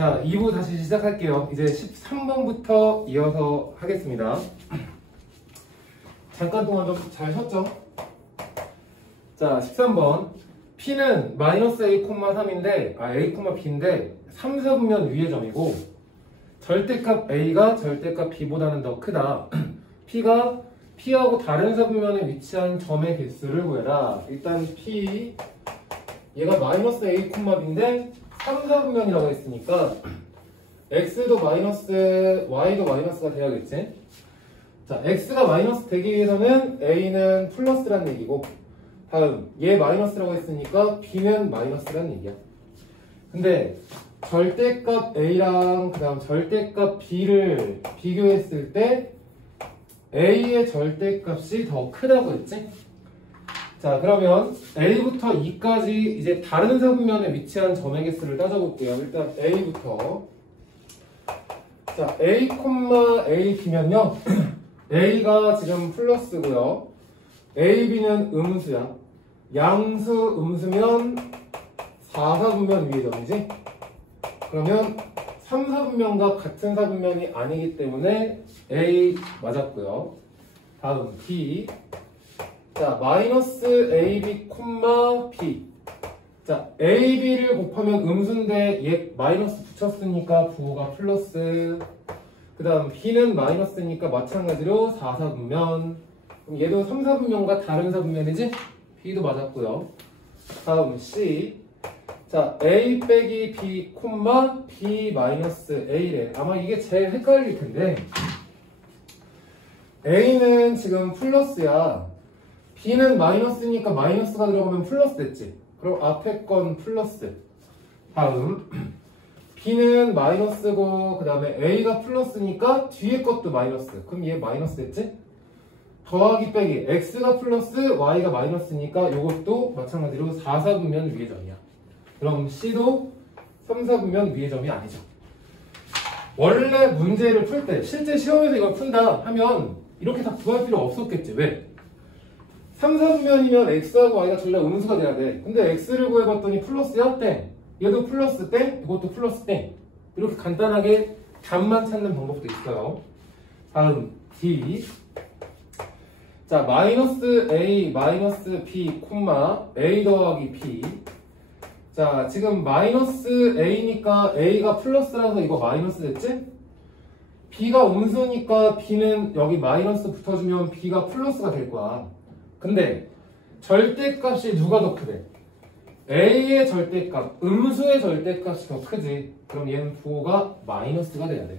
자, 2부 다시 시작할게요. 이제 13번부터 이어서 하겠습니다. 잠깐 동안 좀 잘 쉬었죠? 자, 13번. P는 마이너스 A, 3인데, A, B인데, 3, 4분면 위의 점이고, 절대값 A가 절대값 B보다는 더 크다. P가 P하고 다른 사분면에 위치한 점의 개수를 구해라. 일단 P, 얘가 마이너스 A, B인데, 3, 4분면이라고 했으니까, X도 마이너스, Y도 마이너스가 돼야겠지? 자, X가 마이너스 되기 위해서는 A는 플러스란 얘기고, 다음, 얘 마이너스라고 했으니까 B는 마이너스란 얘기야. 근데 절대값 A랑 그 다음 절대값 B를 비교했을 때 A의 절대값이 더 크다고 했지? 자, 그러면 A부터 E까지 이제 다른 사분면에 위치한 점의 개수를 따져볼게요. 일단 A부터. 자, A, A, B면요. A가 지금 플러스고요. A, B는 음수야. 양수, 음수면 4, 4분면 위의 점이지? 그러면 3, 4분면과 같은 사분면이 아니기 때문에 A 맞았고요. 다음 B. 자, 마이너스 AB, B. 자, AB를 곱하면 음수인데 얘 마이너스 붙였으니까 부호가 플러스. 그 다음 B는 마이너스니까 마찬가지로 4, 4분면. 그럼 얘도 3, 4분면과 다른 사분면이지? B도 맞았고요. 다음 C. 자, A 빼기 B, B 마이너스 A래. 아마 이게 제일 헷갈릴 텐데 A는 지금 플러스야. B는 마이너스니까 마이너스가 들어가면 플러스 됐지. 그럼 앞에 건 플러스. 다음 B는 마이너스고 그 다음에 A가 플러스니까 뒤에 것도 마이너스. 그럼 얘 마이너스 됐지? 더하기 빼기 X가 플러스 Y가 마이너스니까 이것도 마찬가지로 4, 4분면 위의 점이야. 그럼 C도 3, 4분면 위의 점이 아니죠. 원래 문제를 풀 때 실제 시험에서 이걸 푼다 하면 이렇게 다 구할 필요 없었겠지. 왜? 3, 4분면이면 X하고 Y가 전부 다 음수가 돼야 돼. 근데 X를 구해봤더니 플러스야? 땡. 얘도 플러스 땡, 이것도 플러스 땡. 이렇게 간단하게 답만 찾는 방법도 있어요. 다음 D. 자, 마이너스 A, 마이너스 B, A 더하기 B. 자, 지금 마이너스 A니까 A가 플러스라서 이거 마이너스 됐지? B가 음수니까 B는 여기 마이너스 붙어주면 B가 플러스가 될 거야. 근데 절대값이 누가 더 크대? A의 절대값, 음수의 절대값이 더 크지. 그럼 얘는 부호가 마이너스가 돼야 돼.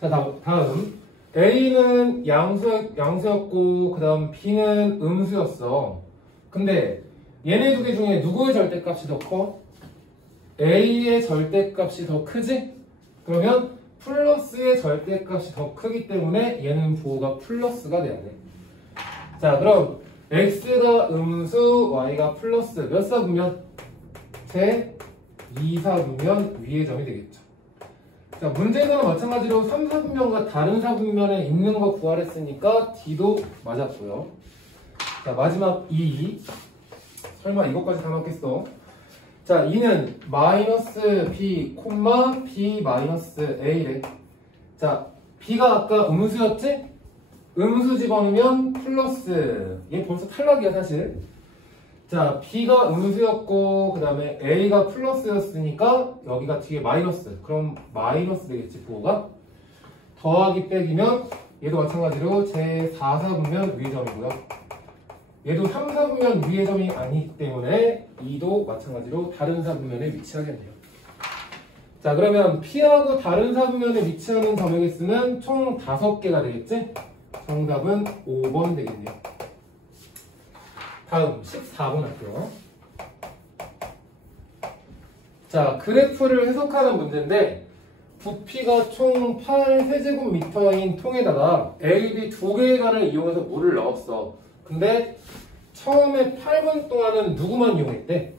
자, 다음 A는 양수였고 그 다음 B는 음수였어. 근데 얘네 두 개 중에 누구의 절대값이 더 커? A의 절대값이 더 크지? 그러면 플러스의 절대값이 더 크기 때문에 얘는 부호가 플러스가 돼야 돼. 자, 그럼 X가 음수, Y가 플러스 몇 사분면? 제 2사분면 위의 점이 되겠죠. 자, 문제에서는 마찬가지로 3, 4분면과 다른 사분면에 있는 거 구하랬으니까 D도 맞았고요. 자, 마지막 2. 설마 이것까지 다 맞겠어? 자, 2는 마이너스 B, B 마이너스 A래. 자, B가 아까 음수였지? 음수 집어넣으면 플러스. 얘 벌써 탈락이야, 사실. 자, B가 음수였고 그 다음에 A가 플러스였으니까 여기가 뒤에 마이너스. 그럼 마이너스 되겠지, 부호가. 더하기 빼기면 얘도 마찬가지로 제 4, 4분면 위의 점이고요. 얘도 3, 4분면 위의 점이 아니기 때문에 2도 마찬가지로 다른 사분면에 위치하겠네요. 자, 그러면 P하고 다른 사분면에 위치하는 점의 개수는 총 5개가 되겠지? 정답은 5번 되겠네요. 다음 14번 할게요. 자, 그래프를 해석하는 문제인데 부피가 총 8세제곱미터인 통에다가 A, B 두 개의 관을 이용해서 물을 넣었어. 근데 처음에 8분 동안은 누구만 이용했대?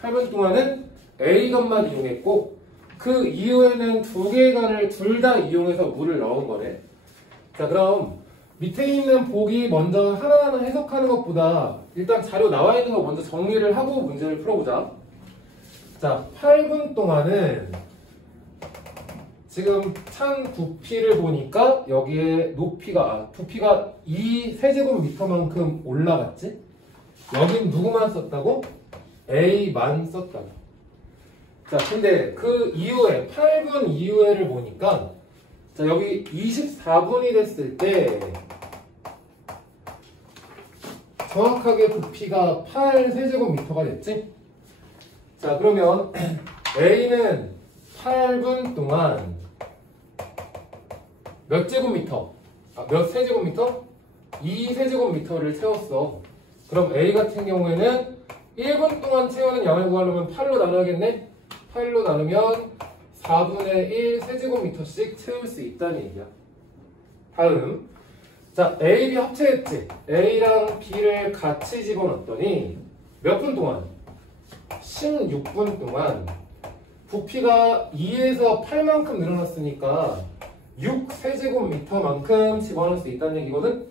8분 동안은 A관만 이용했고 그 이후에는 두 개의 관을 둘 다 이용해서 물을 넣은 거래. 자, 그럼 밑에 있는 보기 먼저 하나하나 해석하는 것보다 일단 자료 나와 있는 거 먼저 정리를 하고 문제를 풀어보자. 자, 8분 동안은 지금 찬 부피를 보니까 여기에 부피가 2세제곱미터만큼 올라갔지? 여긴 누구만 썼다고? A만 썼다고. 자, 근데 그 이후에 8분 이후에를 보니까 자, 여기 24분이 됐을 때 정확하게 부피가 8세제곱미터가 됐지? 자, 그러면 A는 8분 동안 몇 제곱미터? 몇 세제곱미터? 2세제곱미터를 채웠어. 그럼 A 같은 경우에는 1분 동안 채우는 양을 구하려면 8로 나눠야겠네? 8로 나누면 4분의 1 세제곱미터씩 채울 수 있다는 얘기야. 다음. 자, A, B 합체했지? A랑 B를 같이 집어넣었더니 몇 분 동안? 16분 동안 부피가 2에서 8만큼 늘어났으니까 6세제곱미터만큼 집어넣을 수 있다는 얘기거든?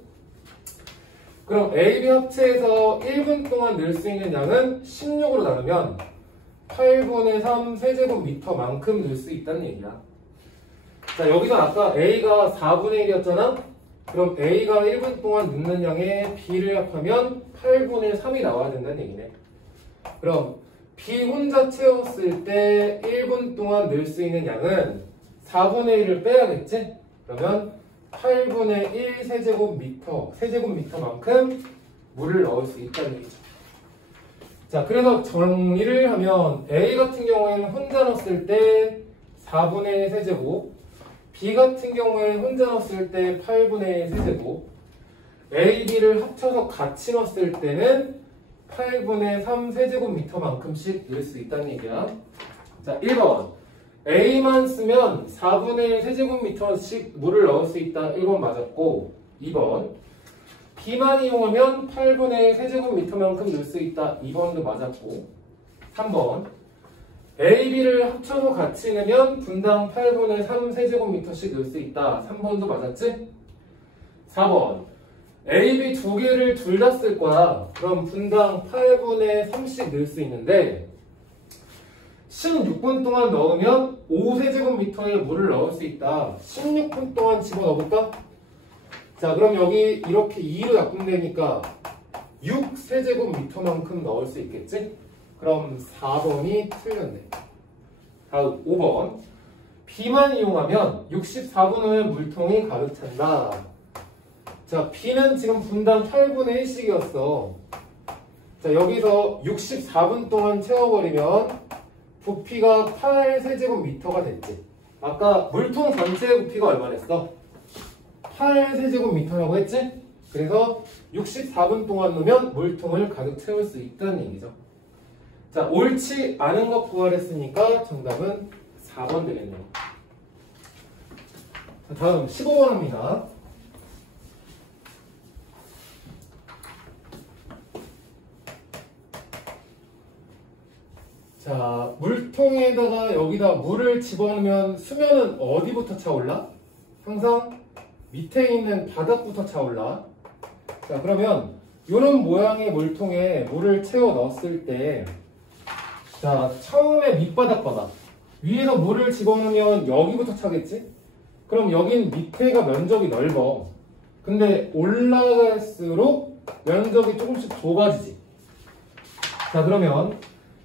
그럼 A, B 합체해서 1분 동안 넣을 수 있는 양은 16으로 나누면 8분의 3 세제곱미터만큼 넣을 수 있다는 얘기야. 자, 여기서 아까 A가 4분의 1이었잖아? 그럼 A가 1분 동안 넣는 양에 B를 합하면 8분의 3이 나와야 된다는 얘기네. 그럼 B 혼자 채웠을 때 1분 동안 넣을 수 있는 양은 4분의 1을 빼야겠지? 그러면 8분의 1 세제곱미터만큼 물을 넣을 수 있다는 얘기죠. 자, 그래서 정리를 하면 A 같은 경우에는 혼자 넣었을 때 4분의 1 세제곱, B 같은 경우에는 혼자 넣었을 때 8분의 1 세제곱, A, B를 합쳐서 같이 넣었을 때는 8분의 3 세제곱미터만큼씩 넣을 수 있다는 얘기야. 자, 1번. A만 쓰면 4분의 1 세제곱미터씩 물을 넣을 수 있다. 1번 맞았고, 2번. B만 이용하면 8분의 1 세제곱미터만큼 넣을 수 있다. 2번도 맞았고, 3번. A, B를 합쳐서 같이 넣으면 분당 8분의 3 세제곱미터씩 넣을 수 있다. 3번도 맞았지? 4번. A, B 두 개를 둘 다 쓸 거야. 그럼 분당 8분의 3씩 넣을 수 있는데 16분 동안 넣으면 5세제곱미터의 물을 넣을 수 있다. 16분 동안 집어넣어볼까? 자, 그럼 여기 이렇게 2로 약분되니까 6세제곱미터만큼 넣을 수 있겠지? 그럼 4번이 틀렸네. 다음 5번. B만 이용하면 64분 후에 물통이 가득 찬다. 자, B는 지금 분당 8분의 1씩이었어. 자, 여기서 64분 동안 채워버리면 부피가 8세제곱미터가 됐지. 아까 물통 전체의 부피가 얼마랬어? 8세제곱미터라고 했지? 그래서 64분 동안 넣으면 물통을 가득 채울 수 있다는 얘기죠. 자, 옳지 않은 것 구하랬으니까 정답은 4번 되겠네요. 자, 다음 15번 합니다. 자, 물통에다가 여기다 물을 집어넣으면 수면은 어디부터 차올라? 항상 밑에 있는 바닥부터 차올라. 자, 그러면 이런 모양의 물통에 물을 채워 넣었을 때 자, 처음에 밑바닥 봐봐. 위에서 물을 집어넣으면 여기부터 차겠지? 그럼 여긴 밑에가 면적이 넓어. 근데 올라갈수록 면적이 조금씩 좁아지지. 자, 그러면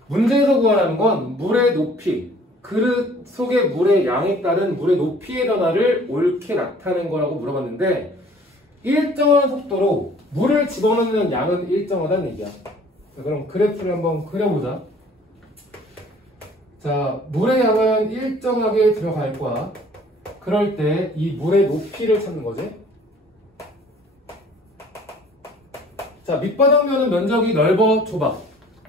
문제에서 구하라는 건 물의 높이, 그릇 속의 물의 양에 따른 물의 높이의 변화를 옳게 나타낸 거라고 물어봤는데 일정한 속도로 물을 집어넣는 양은 일정하다는 얘기야. 자, 그럼 그래프를 한번 그려보자. 자, 물의 양은 일정하게 들어갈 거야. 그럴 때 이 물의 높이를 찾는 거지. 자, 밑바닥면은 면적이 넓어, 좁아.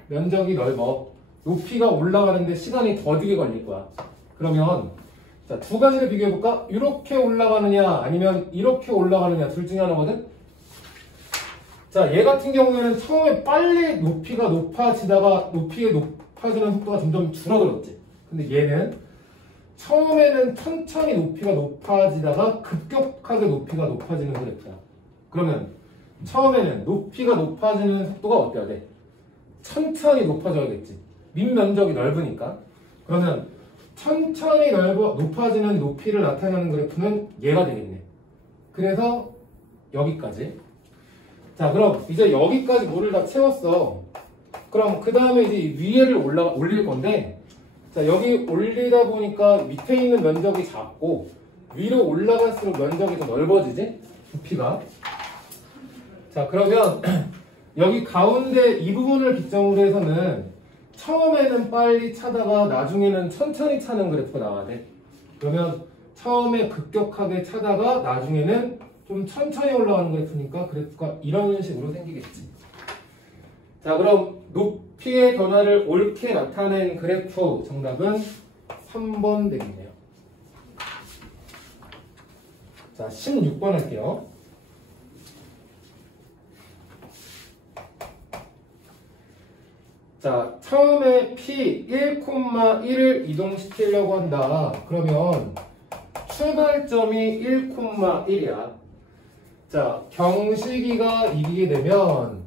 면적이 넓어. 높이가 올라가는데 시간이 더디게 걸릴 거야. 그러면 자, 두 가지를 비교해볼까? 이렇게 올라가느냐 아니면 이렇게 올라가느냐 둘 중에 하나거든? 자, 얘 같은 경우에는 처음에 빨리 높이가 높아지다가 높이가 높아지는 속도가 점점 줄어들었지. 근데 얘는 처음에는 천천히 높이가 높아지다가 급격하게 높이가 높아지는 그래프야. 그러면 처음에는 높이가 높아지는 속도가 어때야 돼? 천천히 높아져야겠지. 밑면적이 넓으니까. 그러면 천천히 높아지는 높이를 나타내는 그래프는 얘가 되겠네. 그래서 여기까지. 자, 그럼 이제 여기까지 뭐를 다 채웠어. 그럼 그 다음에 이제 위에를 올릴 건데, 자, 여기 올리다 보니까 밑에 있는 면적이 작고 위로 올라갈수록 면적이 더 넓어지지? 부피가. 자, 그러면 여기 가운데 이 부분을 기점으로 해서는 처음에는 빨리 차다가 나중에는 천천히 차는 그래프가 나와야 돼. 그러면 처음에 급격하게 차다가 나중에는 좀 천천히 올라가는 그래프니까 그래프가 이런 식으로 생기겠지. 자, 그럼 높이의 변화를 옳게 나타낸 그래프 정답은 3번 되겠네요. 자, 16번 할게요. 자, 처음에 P 1,1을 이동시키려고 한다. 그러면 출발점이 1,1이야. 자, 경식이가 이기게 되면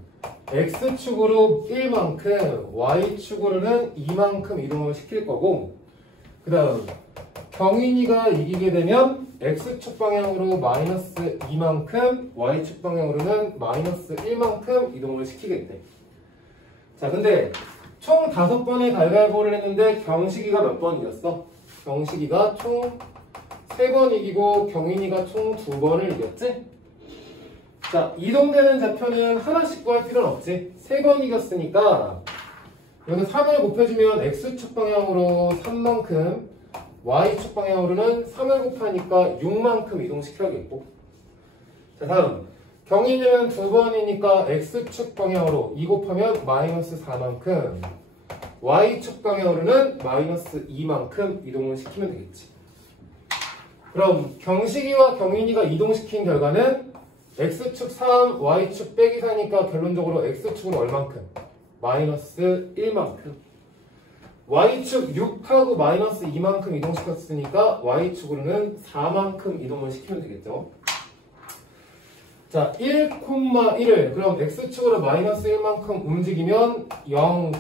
X축으로 1만큼, Y축으로는 2만큼 이동을 시킬 거고, 그 다음 경인이가 이기게 되면 X축 방향으로 마이너스 2만큼, Y축 방향으로는 마이너스 1만큼 이동을 시키겠대. 자, 근데 총 5번의 가위바위보를 했는데 경식이가 몇 번 이겼어? 경식이가 총 3번 이기고 경인이가 총 2번을 이겼지? 자, 이동되는 좌표는 하나씩 구할 필요는 없지. 3번 이겼으니까 여기 3을 곱해주면 X축 방향으로 3만큼, Y축 방향으로는 3을 곱하니까 6만큼 이동시켜야겠고. 자, 다음 경인이는 2번이니까 X축 방향으로 2 곱하면 마이너스 4만큼, Y축 방향으로는 마이너스 2만큼 이동을 시키면 되겠지. 그럼 경식이와 경인이가 이동시킨 결과는 X축 3, Y축 빼기 4니까 결론적으로 X축으로 얼만큼? 마이너스 1만큼. Y축 6하고 마이너스 2만큼 이동시켰으니까 Y축으로는 4만큼 이동을 시키면 되겠죠. 자, 1,1을 그럼 X축으로 마이너스 1만큼 움직이면 0,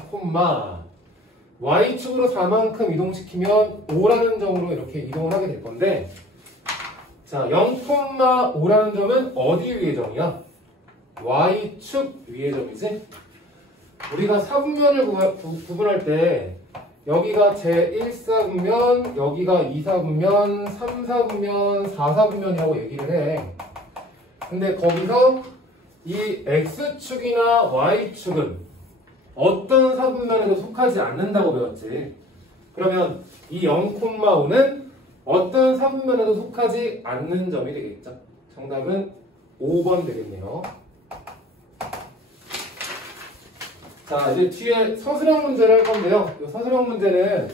Y축으로 4만큼 이동시키면 5라는 점으로 이렇게 이동을 하게 될 건데, 자, 0,5라는 점은 어디 위의 점이야? Y축 위의 점이지? 우리가 사분면을 구분할 때 여기가 제1사분면, 여기가 2사분면, 3사분면, 4사분면이라고 얘기를 해. 근데 거기서 이 X축이나 Y축은 어떤 사분면에도 속하지 않는다고 배웠지. 그러면 이 0,5는 어떤 사분면에도 속하지 않는 점이 되겠죠. 정답은 5번 되겠네요. 자, 이제 뒤에 서술형 문제를 할 건데요. 이 서술형 문제는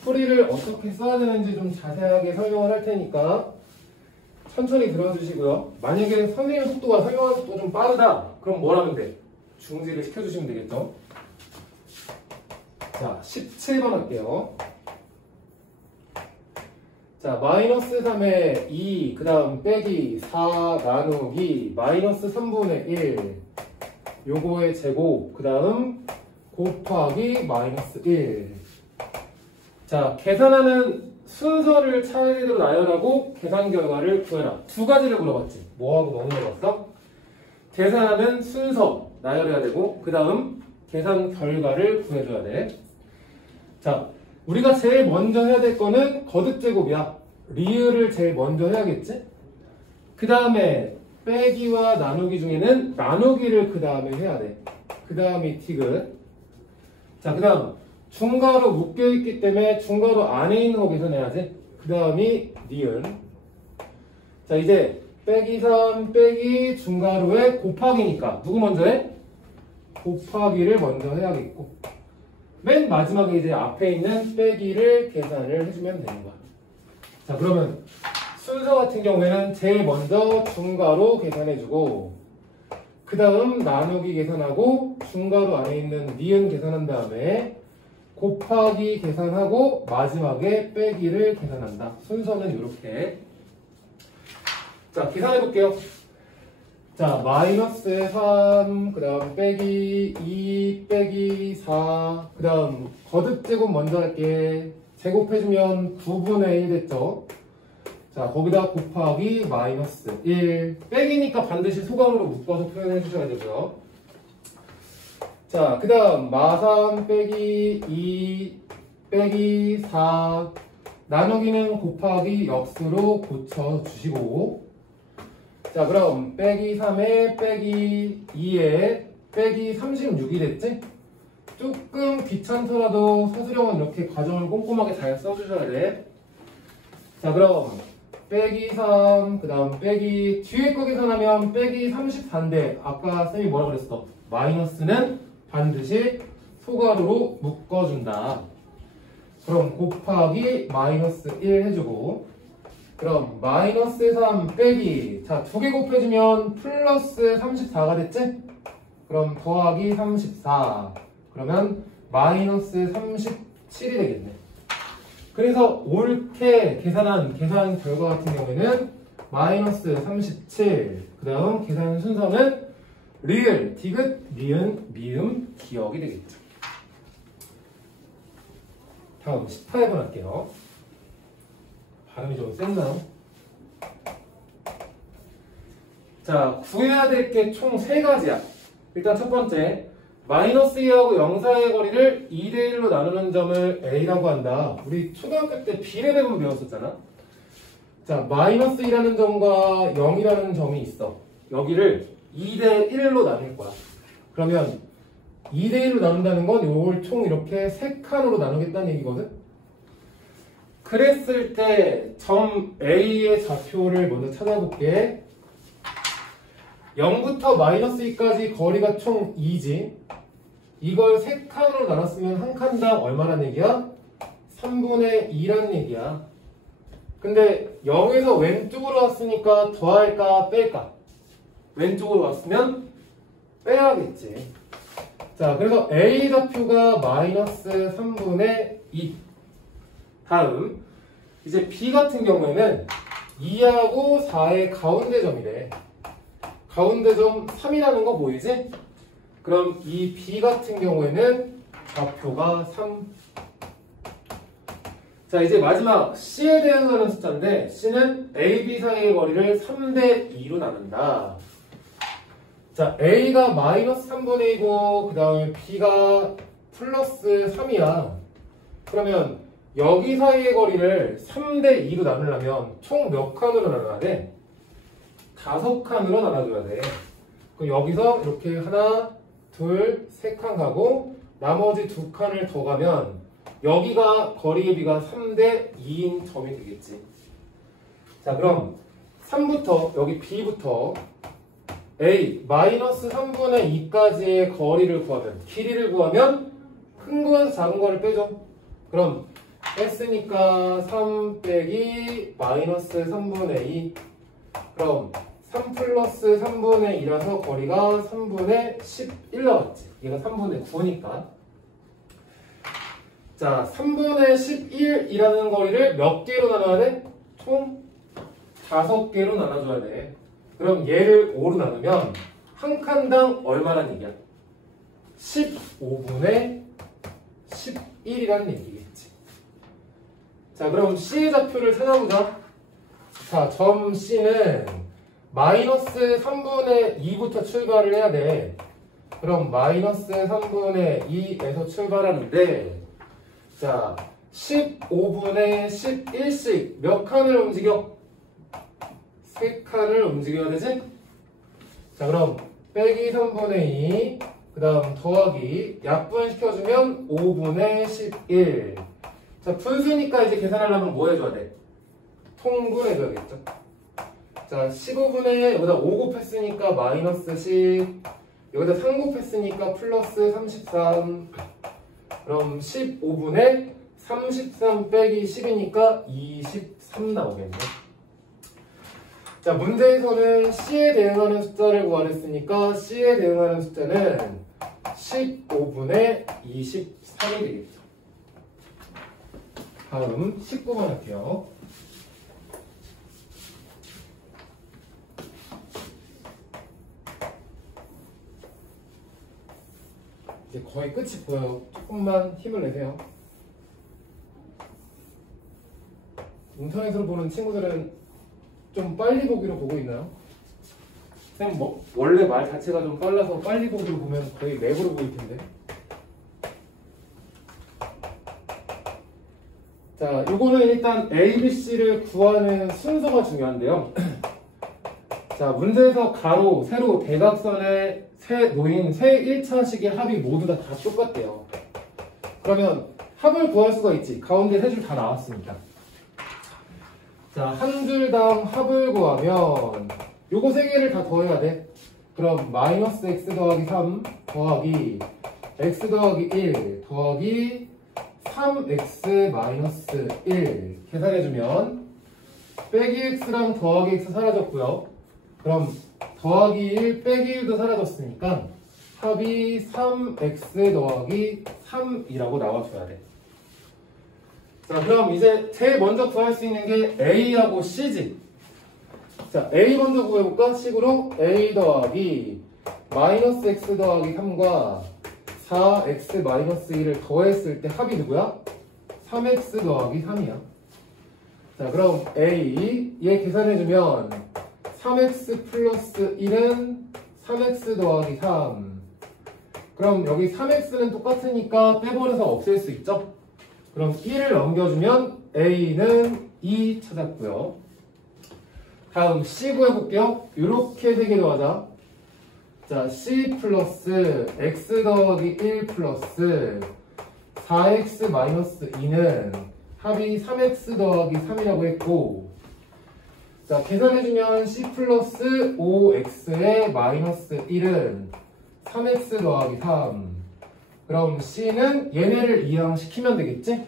풀이를 어떻게 써야 되는지 좀 자세하게 설명을 할 테니까 천천히 들어주시고요. 만약에 선생님 속도가 설명하는 속도가 좀 빠르다, 그럼 뭘 하면 돼? 중지를 시켜주시면 되겠죠. 자, 17번 할게요. 자, 마이너스 3에 2, 그 다음 빼기 4 나누기 마이너스 3분의 1, 요거의 제곱, 그 다음 곱하기 마이너스 1. 자, 계산하는 순서를 차례대로 나열하고 계산 결과를 구해라. 두 가지를 물어봤지. 뭐하고 뭐 물어봤어? 계산하는 순서 나열해야 되고, 그 다음 계산 결과를 구해줘야 돼. 자, 우리가 제일 먼저 해야 될 거는 거듭제곱이야. 리을을 제일 먼저 해야겠지? 그 다음에 빼기와 나누기 중에는 나누기를 그 다음에 해야 돼. 그 다음이 티귿. 자, 그 다음 중괄호 묶여있기 때문에 중괄호 안에 있는 거 계산해야지. 그 다음이 니은. 자, 이제 빼기 3 빼기 중괄호에 곱하기니까 누구 먼저 해? 곱하기를 먼저 해야겠고, 맨 마지막에 이제 앞에 있는 빼기를 계산을 해주면 되는 거야. 자, 그러면 순서 같은 경우에는 제일 먼저 중괄호 계산해주고, 그 다음 나누기 계산하고 중괄호 안에 있는 니은 계산한 다음에 곱하기 계산하고 마지막에 빼기를 계산한다. 순서는 이렇게. 자, 계산해 볼게요. 자, 마이너스 3, 그 다음 빼기 2 빼기 4, 그 다음 거듭제곱 먼저 할게. 제곱해주면 9분의 1 됐죠. 자, 거기다 곱하기 마이너스 1 빼기니까 반드시 소각으로 묶어서 표현해 주셔야 되고요. 자, 그 다음 마3 빼기 2 빼기 4 나누기는 곱하기 역수로 고쳐주시고, 자, 그럼 빼기 3에 빼기 2에 빼기 36이 됐지? 조금 귀찮더라도 서술형은 이렇게 과정을 꼼꼼하게 잘 써주셔야 돼. 자, 그럼 빼기 3, 그 다음 빼기 뒤에 거 계산하면 빼기 34인데 아까 쌤이 뭐라 그랬어? 마이너스는 반드시 소가루로 묶어준다. 그럼 곱하기 마이너스 1 해주고, 그럼 마이너스 3 빼기, 자, 두 개 곱해주면 플러스 34가 됐지? 그럼 더하기 34, 그러면 마이너스 37이 되겠네. 그래서 옳게 계산한 계산 결과 같은 경우에는 마이너스 37, 그 다음 계산 순서는 리을, 디귿, 니은, 미음, 기억이 되겠죠. 다음 18번 할게요. 발음이 좀 셌나요? 자, 구해야 될 게 총 3가지야. 일단 첫 번째, 마이너스 2하고 0 사이의 거리를 2대1로 나누는 점을 A라고 한다. 우리 초등학교 때 비례배분 배웠었잖아. 자, 마이너스 2라는 점과 0이라는 점이 있어. 여기를 2대1로 나눌 거야. 그러면 2대1로 나눈다는 건 요걸 총 이렇게 3칸으로 나누겠다는 얘기거든. 그랬을 때 점 A의 좌표를 먼저 찾아볼게. 0부터 마이너스 2까지 거리가 총 2지. 이걸 3칸으로 나눴으면 한 칸당 얼마란 얘기야? 3분의 2란 얘기야. 근데 0에서 왼쪽으로 왔으니까 더할까 뺄까? 왼쪽으로 왔으면 빼야겠지. 자, 그래서 A 좌표가 마이너스 3분의 2. 다음, 이제 B 같은 경우에는 2하고 4의 가운데 점이래. 가운데 점 3이라는 거 보이지? 그럼 이 B 같은 경우에는 좌표가 3. 자, 이제 마지막 C에 대응하는 숫자인데 C는 A, B 사이의 거리를 3대 2로 나눈다. 자, A가 마이너스 3분의 2고 그 다음에 B가 플러스 3이야. 그러면 여기 사이의 거리를 3대 2로 나누려면 총 몇 칸으로 나눠야 돼? 5칸으로 나눠줘야 돼. 그럼 여기서 이렇게 하나, 둘, 3칸 가고 나머지 2칸을 더 가면 여기가 거리의 비가 3대 2인 점이 되겠지. 자, 그럼 3부터 여기 B부터 A 마이너스 3분의 2까지의 거리를 구하면, 길이를 구하면 큰 거에서 작은 거를 빼죠. 그럼 뺐으니까 3 빼기 마이너스 3분의 2. 그럼 3 플러스 3분의 2라서 거리가 3분의 11 나왔지. 얘가 3분의 9니까. 자, 3분의 11이라는 거리를 몇 개로 나눠야 돼? 총 5개로 나눠줘야 돼. 그럼 얘를 5로 나누면 한 칸당 얼마란 얘기야? 15분의 11이라는 얘기겠지. 자, 그럼 C의 좌표를 찾아보자. 자, 점 C는 마이너스 3분의 2부터 출발을 해야 돼. 그럼 마이너스 3분의 2에서 출발하는데, 자, 15분의 11씩 몇 칸을 움직여? 3칸을 움직여야 되지? 자, 그럼 빼기 3분의 2, 그 다음 더하기, 약분시켜주면 5분의 11. 자, 분수니까 이제 계산하려면 뭐 해줘야 돼? 통분해줘야겠죠. 자, 15분의 여기다 5 곱했으니까 마이너스 10, 여기다 3 곱했으니까 플러스 33. 그럼 15분의 33 빼기 10이니까 23 나오겠네. 자, 문제에서는 C에 대응하는 숫자를 구하랬으니까 C에 대응하는 숫자는 15분의 23이 되겠죠. 다음 19번 할게요. 이제 거의 끝이 보여요. 조금만 힘을 내세요. 인터넷으로 보는 친구들은 좀 빨리 보기로 보고 있나요? 쌤 뭐 원래 말 자체가 좀 빨라서 빨리 보기로 보면 거의 랩으로 보일 텐데. 자, 요거는 일단 A, B, C를 구하는 순서가 중요한데요. 자, 문제에서 가로, 세로, 대각선에 놓인 세 1차식의 합이 모두 다 똑같대요. 그러면 합을 구할 수가 있지. 가운데 세 줄 다 나왔으니까. 자, 한 줄당 합을 구하면 요거 세 개를 다 더해야 돼. 그럼 마이너스 x 더하기 3 더하기 x 더하기 1 더하기 3x 마이너스 1 계산해주면 빼기 x랑 더하기 x 사라졌고요. 그럼 더하기 1 빼기 1도 사라졌으니까 합이 3x 더하기 3이라고 나와줘야 돼. 자, 그럼 이제 제일 먼저 구할 수 있는 게 A하고 C지. 자, A 먼저 구해볼까? 식으로 A 더하기 마이너스 x 더하기 3과 4x 마이너스 1을 더했을 때 합이 누구야? 3x 더하기 3이야. 자, 그럼 A 얘 계산해주면 3x 플러스 1은 3x 더하기 3. 그럼 여기 3x는 똑같으니까 빼버려서 없앨 수 있죠? 그럼 1을 넘겨주면 A는 2 찾았고요. 다음 C 구해볼게요. 이렇게 세 개 더하자. 자, C 플러스 x 더하기 1 플러스 4x 마이너스 2는 합이 3x 더하기 3이라고 했고, 자, 계산해주면 C 플러스 5x의 마이너스 1은 3x 더하기 3. 그럼 C는 얘네를 이항시키면 되겠지?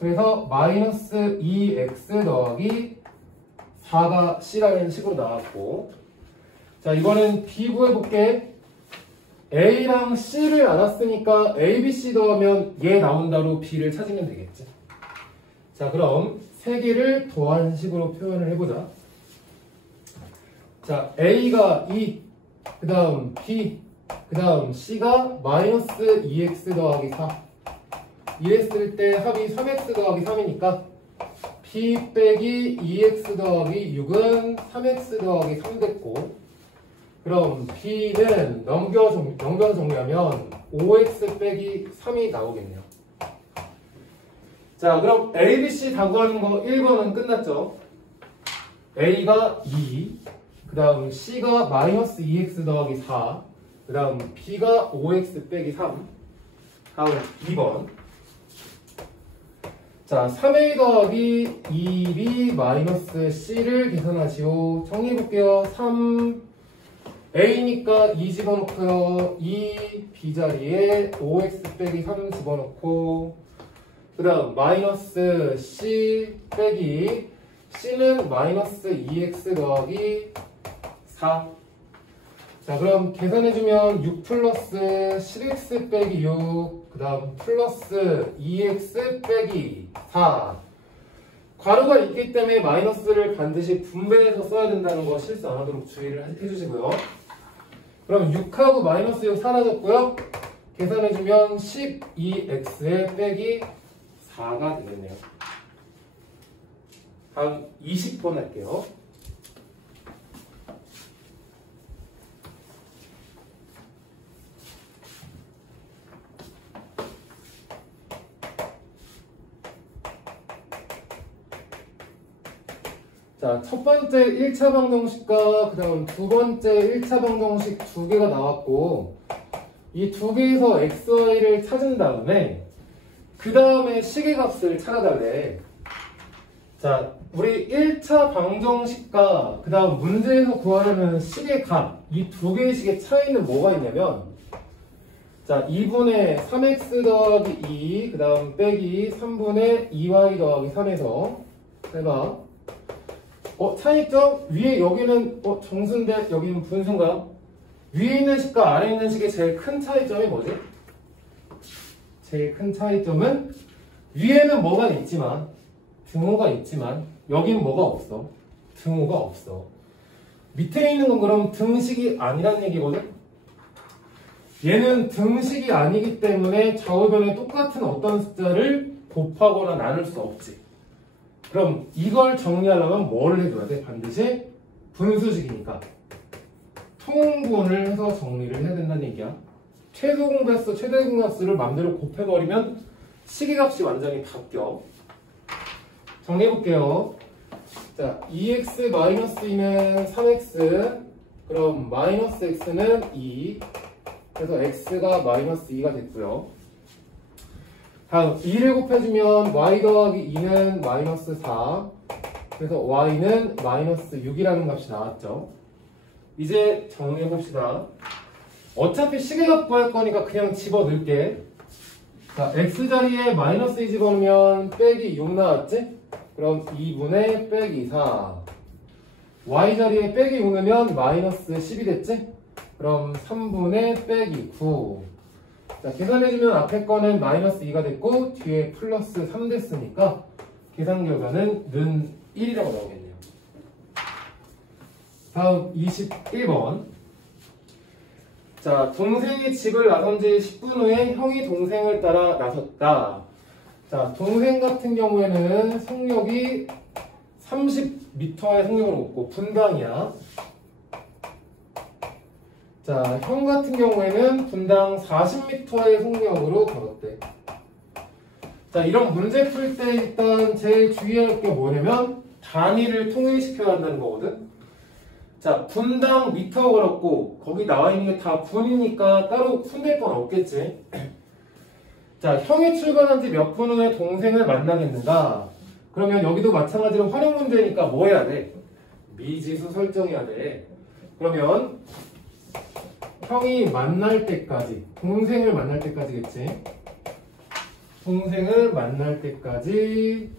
그래서 마이너스 2x 더하기 4가 C라는 식으로 나왔고, 자, 이번엔 B 구해볼게. A랑 C를 알았으니까 A, B, C 더하면 얘 나온다로 B를 찾으면 되겠지. 자, 그럼 세 개를 더한 식으로 표현을 해보자. 자, A가 2, 그 다음 B, 그 다음 C가 마이너스 2x 더하기 4. 이랬을 때 합이 3x 더하기 3이니까 P 빼기 2x 더하기 6은 3x 더하기 3 됐고, 그럼 P는 넘겨서 정리하면 5x 빼기 3이 나오겠네요. 자, 그럼 A, B, C 다 구하는 거 1번은 끝났죠? A가 2, 그 다음 C가 마이너스 2x 더하기 4, 그 다음 B가 5x 빼기 3. 다음 2번. 자, 3a 더하기 2b 마이너스 c를 계산하시오. 정리해볼게요. 3a니까 2 집어넣고요. 2b 자리에 5x 빼기 3 집어넣고, 그 다음 마이너스 c 빼기 c는 마이너스 2x 더하기 4. 자, 그럼 계산해주면 6 플러스 7x 빼기 6, 그 다음 플러스 2x 빼기 4. 괄호가 있기 때문에 마이너스를 반드시 분배해서 써야 된다는 거 실수 안 하도록 주의를 해주시고요. 그럼 6하고 마이너스 6 사라졌고요. 계산해주면 12x에 빼기 4가 되겠네요. 다음 20번 할게요. 자, 첫 번째 1차 방정식과 그 다음 두 번째 1차 방정식 두 개가 나왔고, 이 두 개에서 xy를 찾은 다음에 그 다음에 식의 값을 찾아달래. 자, 우리 1차 방정식과 그 다음 문제에서 구하려는 식의 값, 이 두 개의 식의 차이는 뭐가 있냐면, 자, 2분의 3x 더하기 2, 그 다음 빼기 3분의 2y 더하기 3에서 해봐. 차이점? 위에 여기는 정수인데 여기는 분수인가요? 위에 있는 식과 아래에 있는 식의 제일 큰 차이점이 뭐지? 제일 큰 차이점은 위에는 뭐가 있지만, 등호가 있지만 여긴 뭐가 없어? 등호가 없어. 밑에 있는 건 그럼 등식이 아니란 얘기거든? 얘는 등식이 아니기 때문에 좌우변에 똑같은 어떤 숫자를 곱하거나 나눌 수 없지. 그럼 이걸 정리하려면 뭐를 해줘야 돼? 반드시 분수식이니까 통분을 해서 정리를 해야 된다는 얘기야. 최소 공배수, 최대 공배수를 맘대로 곱해버리면 시기값이 완전히 바뀌어. 정리해볼게요. 자, 2x-2는 3x, 그럼 마이너스 x는 2, 그래서 x가 마이너스 2가 됐고요. 다음 2를 곱해주면 y 더하기 2는 마이너스 4, 그래서 y는 마이너스 6이라는 값이 나왔죠. 이제 정리해봅시다. 어차피 시계값 구할 거니까 그냥 집어넣을게. 자, x자리에 마이너스 2 집어넣으면 빼기 6 나왔지? 그럼 2분의 빼기 4. y자리에 빼기 6 넣으면 마이너스 10이 됐지? 그럼 3분의 빼기 9. 자, 계산해주면 앞에 거는 마이너스 2가 됐고 뒤에 플러스 3 됐으니까 계산 결과는 는 1이라고 나오겠네요. 다음 21번. 자, 동생이 집을 나선 지 10분 후에 형이 동생을 따라 나섰다. 자, 동생 같은 경우에는 속력이 30m의 속력을 얻고 분당이야. 자, 형 같은 경우에는 분당 40m의 속력으로 걸었대. 자, 이런 문제 풀 때 일단 제일 주의할 게 뭐냐면 단위를 통일시켜야 한다는 거거든. 자, 분당 미터 걸었고 거기 나와 있는 게 다 분이니까 따로 손댈 건 없겠지. 자, 형이 출발한 지 몇 분 후에 동생을 만나겠는가? 그러면 여기도 마찬가지로 활용 문제니까 뭐 해야 돼? 미지수 설정해야 돼. 그러면 형이 만날 때까지, 동생을 만날 때까지겠지. 동생을 만날 때까지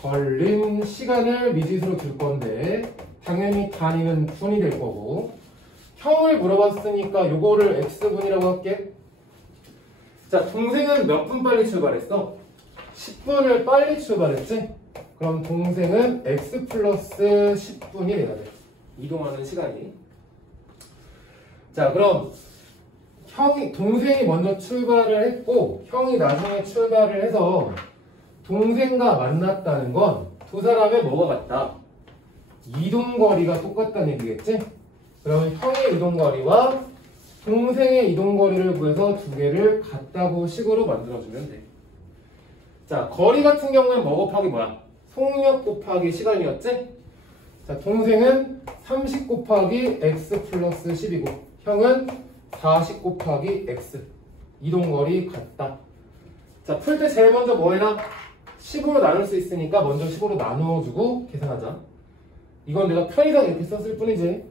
걸린 시간을 미지수로 줄 건데 당연히 단위는 분이 될 거고, 형을 물어봤으니까 요거를 x분이라고 할게. 자, 동생은 몇 분 빨리 출발했어? 10분을 빨리 출발했지? 그럼 동생은 x 플러스 10분이 돼야 돼. 이동하는 시간이. 자, 그럼 동생이 먼저 출발을 했고 형이 나중에 출발을 해서 동생과 만났다는 건 두 사람의 뭐가 같다? 이동거리가 똑같다는 얘기겠지? 그럼 형의 이동거리와 동생의 이동거리를 구해서 두 개를 같다고 식으로 만들어주면 돼. 자, 거리 같은 경우는 뭐 곱하기 뭐야? 속력 곱하기 시간이었지? 자, 동생은 30 곱하기 x 플러스 10이고 형은 40 곱하기 x. 이동거리 같다. 자, 풀 때 제일 먼저 뭐 해라? 10으로 나눌 수 있으니까 먼저 10으로 나누어주고 계산하자. 이건 내가 편의상 이렇게 썼을 뿐이지.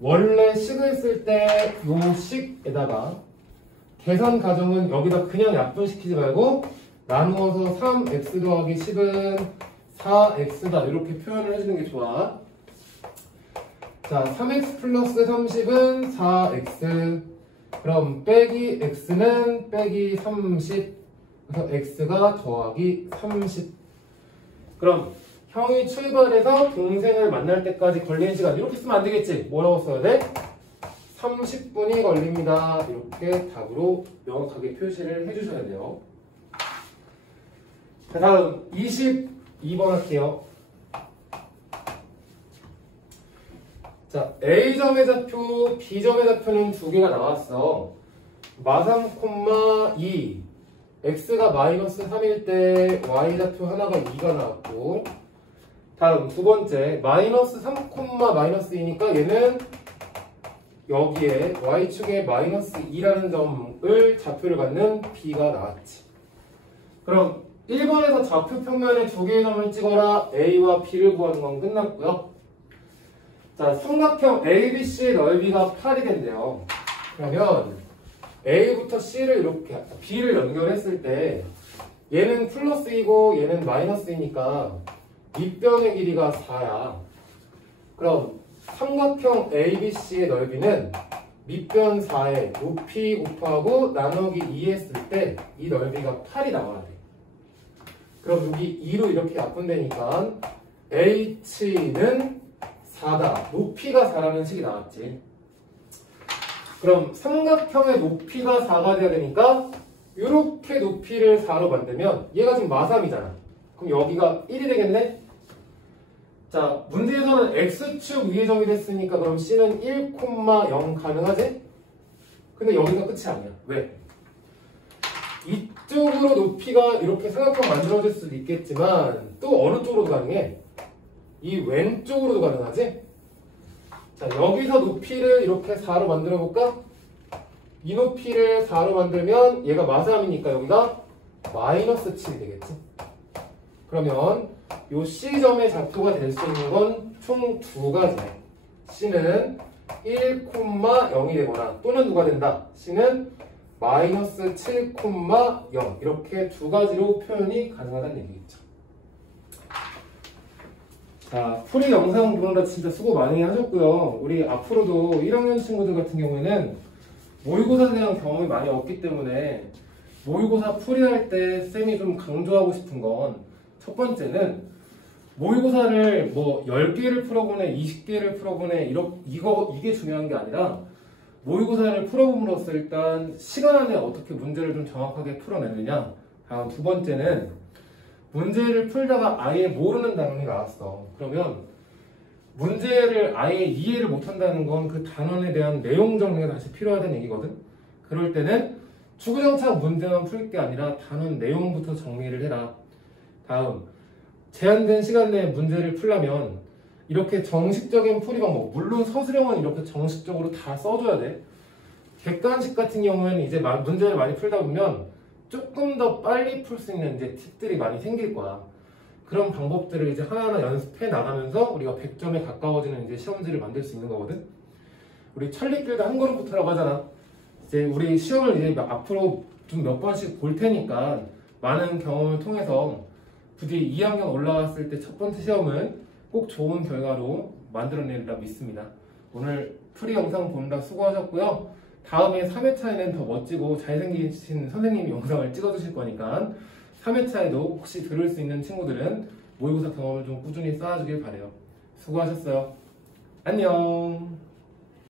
원래 식을 쓸 때 요 식에다가 계산 과정은 여기다 그냥 약분시키지 말고 나누어서 3x 더하기 10은 4x다 이렇게 표현을 해주는 게 좋아. 자, 3x 플러스 30은 4x. 그럼 빼기 x는 빼기 30. 그래서 x가 더하기 30. 그럼 형이 출발해서 동생을 만날 때까지 걸리는 시간 이렇게 쓰면 안 되겠지? 뭐라고 써야 돼? 30분이 걸립니다. 이렇게 답으로 명확하게 표시를 해주셔야 돼요. 자, 다음 22번 할게요. 자, A점의 좌표, B점의 좌표는 두 개가 나왔어. 마3, 2 x가 마이너스 3일 때 y 좌표 하나가 2가 나왔고, 다음 두 번째 마이너스 3, 마이너스 2니까 얘는 여기에 y축에 마이너스 2라는 점을 좌표를 갖는 b가 나왔지. 그럼 1번에서 좌표 평면에 두 개의 점을 찍어라 a와 b를 구하는 건 끝났고요. 자, 삼각형 ABC의 넓이가 8이 된대요. 그러면 A부터 C를 이렇게 B를 연결했을 때 얘는 플러스 2고 얘는 마이너스 2니까 밑변의 길이가 4야. 그럼 삼각형 ABC의 넓이는 밑변 4에 높이 곱하고 나누기 2 했을 때 이 넓이가 8이 나와야 돼. 그럼 여기 2로 이렇게 약분되니까 H는 4다. 높이가 4라는 식이 나왔지. 그럼 삼각형의 높이가 4가 돼야 되니까 이렇게 높이를 4로 만들면 얘가 지금 마3이잖아. 그럼 여기가 1이 되겠네? 자, 문제에서는 x축 위에 정의됐으니까 그럼 c는 1,0 가능하지? 근데 여기가 끝이 아니야. 왜? 이쪽으로 높이가 이렇게 삼각형 만들어질 수도 있겠지만 또 어느 쪽으로도 가능해? 이 왼쪽으로도 가능하지? 자, 여기서 높이를 이렇게 4로 만들어 볼까? 이 높이를 4로 만들면 얘가 마삼이니까 여기가 마이너스 7이 되겠지? 그러면 요 C점의 좌표가 될 수 있는 건 총 두 가지네. C는 1,0이 되거나 또는 누가 된다? C는 마이너스 7,0 이렇게 두 가지로 표현이 가능하다는 얘기겠죠. 자, 풀이 영상 보느라 진짜 수고 많이 하셨고요. 우리 앞으로도 1학년 친구들 같은 경우에는 모의고사에 대한 경험이 많이 없기 때문에 모의고사 풀이할 때 쌤이 좀 강조하고 싶은 건 첫 번째는 모의고사를 뭐 10개를 풀어보네 20개를 풀어보네 이게 중요한 게 아니라 모의고사를 풀어봄으로써 일단 시간 안에 어떻게 문제를 좀 정확하게 풀어내느냐. 다음 두 번째는 문제를 풀다가 아예 모르는 단원이 나왔어. 그러면 문제를 아예 이해를 못한다는 건 그 단원에 대한 내용 정리가 다시 필요하다는 얘기거든. 그럴 때는 주구장창 문제만 풀 게 아니라 단원 내용부터 정리를 해라. 다음, 제한된 시간 내에 문제를 풀려면 이렇게 정식적인 풀이 방법, 물론 서술형은 이렇게 정식적으로 다 써줘야 돼. 객관식 같은 경우에는 이제 문제를 많이 풀다 보면 조금 더 빨리 풀 수 있는 이제 팁들이 많이 생길 거야. 그런 방법들을 이제 하나하나 연습해 나가면서 우리가 100점에 가까워지는 이제 시험지를 만들 수 있는 거거든. 우리 천리길도 한 걸음부터라고 하잖아. 이제 우리 시험을 이제 앞으로 좀 몇 번씩 볼 테니까 많은 경험을 통해서 부디 2학년 올라왔을 때 첫 번째 시험은 꼭 좋은 결과로 만들어내리라 믿습니다. 오늘 풀이 영상 보느라 수고하셨고요. 다음에 3회차에는 더 멋지고 잘생기신 선생님이 영상을 찍어주실 거니까 3회차에도 혹시 들을 수 있는 친구들은 모의고사 경험을 좀 꾸준히 쌓아주길 바래요. 수고하셨어요. 안녕.